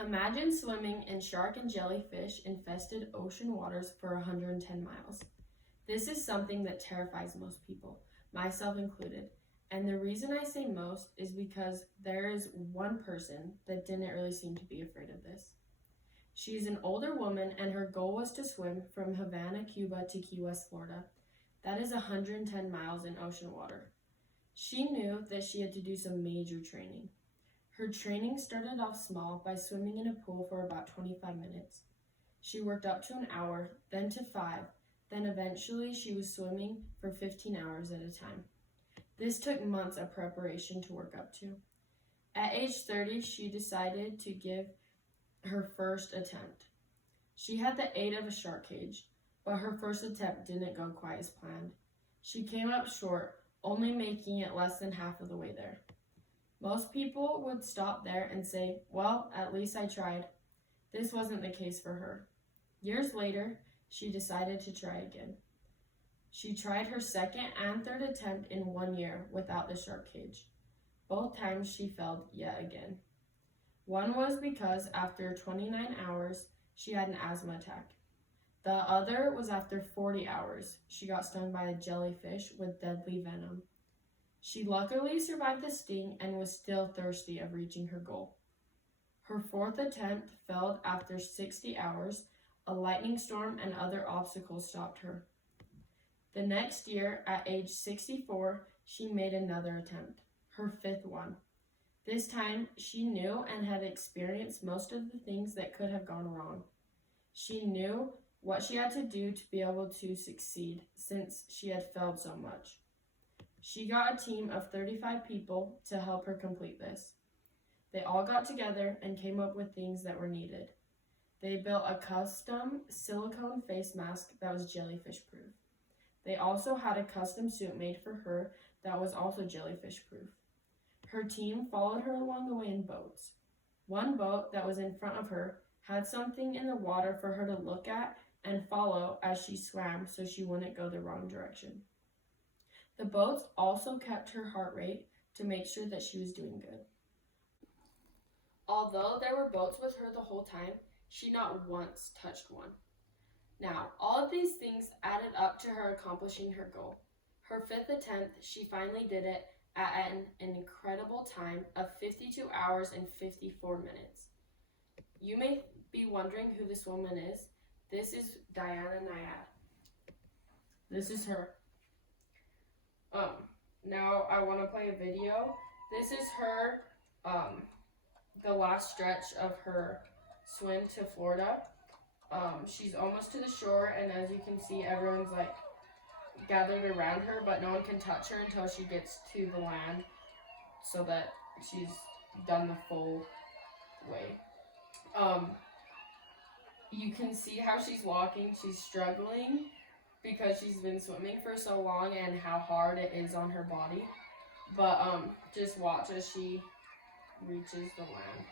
Imagine swimming in shark and jellyfish infested ocean waters for 110 miles. This is something that terrifies most people, myself included. And the reason I say most is because there is one person that didn't really seem to be afraid of this. She's an older woman, and her goal was to swim from Havana, Cuba to Key West, Florida. That is 110 miles in ocean water. She knew that she had to do some major training. Her training started off small by swimming in a pool for about 25 minutes. She worked up to an hour, then to 5, then eventually she was swimming for 15 hours at a time. This took months of preparation to work up to. At age 30, she decided to give her first attempt. She had the aid of a shark cage, but her first attempt didn't go quite as planned. She came up short, only making it less than half of the way there. Most people would stop there and say, well, at least I tried. This wasn't the case for her. Years later, she decided to try again. She tried her second and third attempt in 1 year without the shark cage. Both times she failed yet again. One was because after 29 hours, she had an asthma attack. The other was after 40 hours. She got stung by a jellyfish with deadly venom. She luckily survived the sting and was still thirsty of reaching her goal. Her fourth attempt failed after 60 hours. A lightning storm and other obstacles stopped her. The next year, at age 64, she made another attempt, her fifth one. This time, she knew and had experienced most of the things that could have gone wrong. She knew what she had to do to be able to succeed since she had failed so much. She got a team of 35 people to help her complete this. They all got together and came up with things that were needed. They built a custom silicone face mask that was jellyfish proof. They also had a custom suit made for her that was also jellyfish proof. Her team followed her along the way in boats. One boat that was in front of her had something in the water for her to look at and follow as she swam so she wouldn't go the wrong direction. The boats also kept her heart rate to make sure that she was doing good. Although there were boats with her the whole time, she not once touched one. Now, all of these things added up to her accomplishing her goal. Her fifth attempt, she finally did it at an incredible time of 52 hours and 54 minutes. You may be wondering who this woman is. This is Diana Nyad. This is her. Now I want to play a video. This is her, the last stretch of her swim to Florida. She's almost to the shore, and as you can see, everyone's like gathered around her, but no one can touch her until she gets to the land so that she's done the full way. You can see how she's walking. She's struggling because she's been swimming for so long and how hard it is on her body. But just watch as she reaches the land.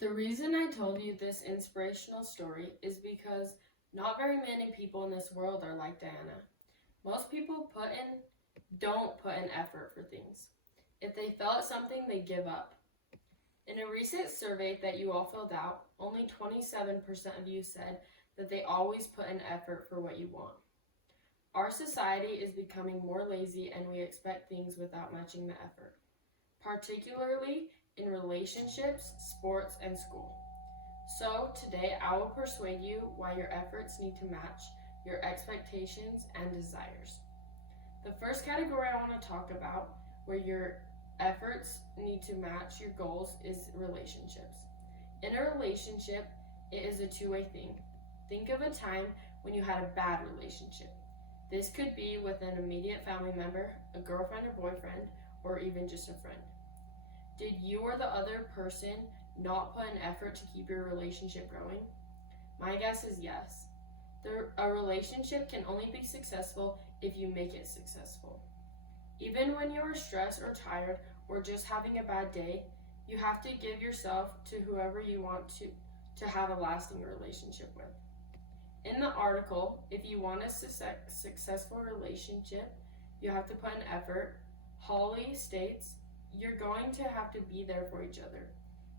The reason I told you this inspirational story is because not very many people in this world are like Diana. Most people don't put in effort for things. If they fail at something, they give up. In a recent survey that you all filled out, only 27% of you said that they always put in effort for what you want. Our society is becoming more lazy, and we expect things without matching the effort, particularly in relationships, sports, and school. So today I will persuade you why your efforts need to match your expectations and desires. The first category I want to talk about where your efforts need to match your goals is relationships. In a relationship, it is a two-way thing. Think of a time when you had a bad relationship. This could be with an immediate family member, a girlfriend or boyfriend, or even just a friend. Did you or the other person not put an effort to keep your relationship growing? My guess is yes. A relationship can only be successful if you make it successful. Even when you are stressed or tired or just having a bad day, you have to give yourself to whoever you want to have a lasting relationship with. In the article, if you want a successful relationship, you have to put an effort. Holly states, you're going to have to be there for each other,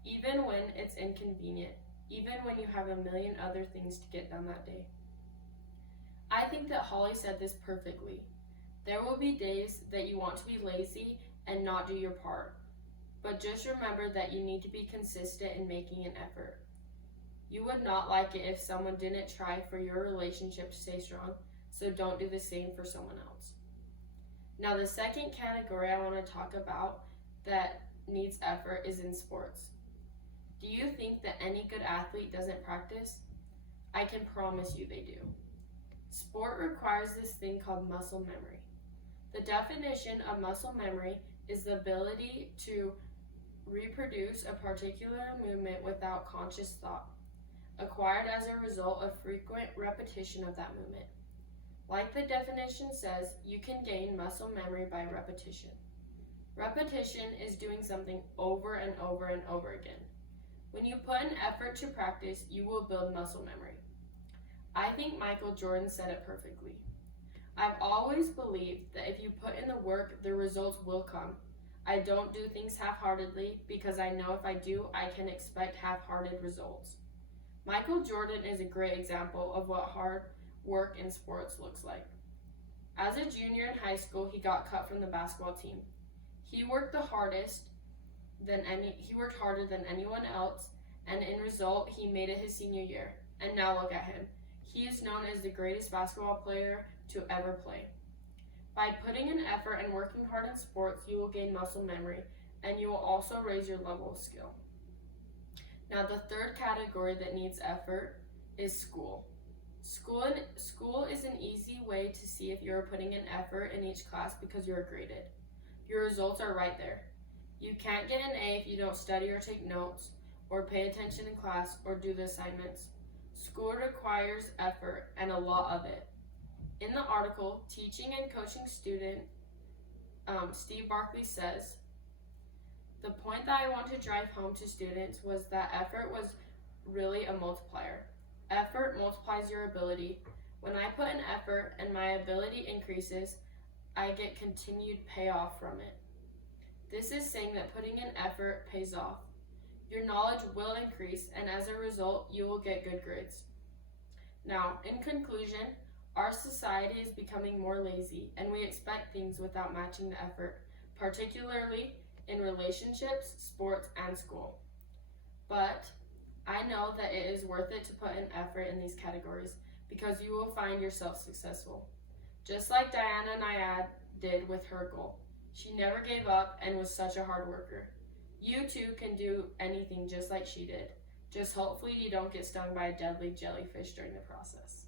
even when it's inconvenient, even when you have a million other things to get done that day. I think that Holly said this perfectly. There will be days that you want to be lazy and not do your part, but just remember that you need to be consistent in making an effort. You would not like it if someone didn't try for your relationship to stay strong, so don't do the same for someone else. Now, the second category I want to talk about that needs effort is in sports. Do you think that any good athlete doesn't practice? I can promise you they do. Sport requires this thing called muscle memory. The definition of muscle memory is the ability to reproduce a particular movement without conscious thought, acquired as a result of frequent repetition of that movement. Like the definition says, you can gain muscle memory by repetition. Repetition is doing something over and over and over again. When you put an effort to practice, you will build muscle memory. I think Michael Jordan said it perfectly. I've always believed that if you put in the work, the results will come. I don't do things half-heartedly because I know if I do, I can expect half-hearted results. Michael Jordan is a great example of what hard work in sports looks like. As a junior in high school, he got cut from the basketball team. He worked harder than anyone else, and in result, he made it his senior year. And now look at him. He is known as the greatest basketball player to ever play. By putting in effort and working hard in sports, you will gain muscle memory, and you will also raise your level of skill. Now, the third category that needs effort is school. School is an easy way to see if you're putting in effort in each class because you're graded. Your results are right there. You can't get an A if you don't study or take notes, or pay attention in class, or do the assignments. School requires effort, and a lot of it. In the article, Teaching and Coaching Student, Steve Barkley says, the point that I want to drive home to students was that effort was really a multiplier. Effort multiplies your ability. When I put in effort and my ability increases, I get continued payoff from it. This is saying that putting in effort pays off. Your knowledge will increase, and as a result, you will get good grades. Now, in conclusion, our society is becoming more lazy, and we expect things without matching the effort, particularly in relationships, sports, and school. But I know that it is worth it to put in effort in these categories because you will find yourself successful. Just like Diana Nyad did with her goal. She never gave up and was such a hard worker. You too can do anything just like she did. Just hopefully you don't get stung by a deadly jellyfish during the process.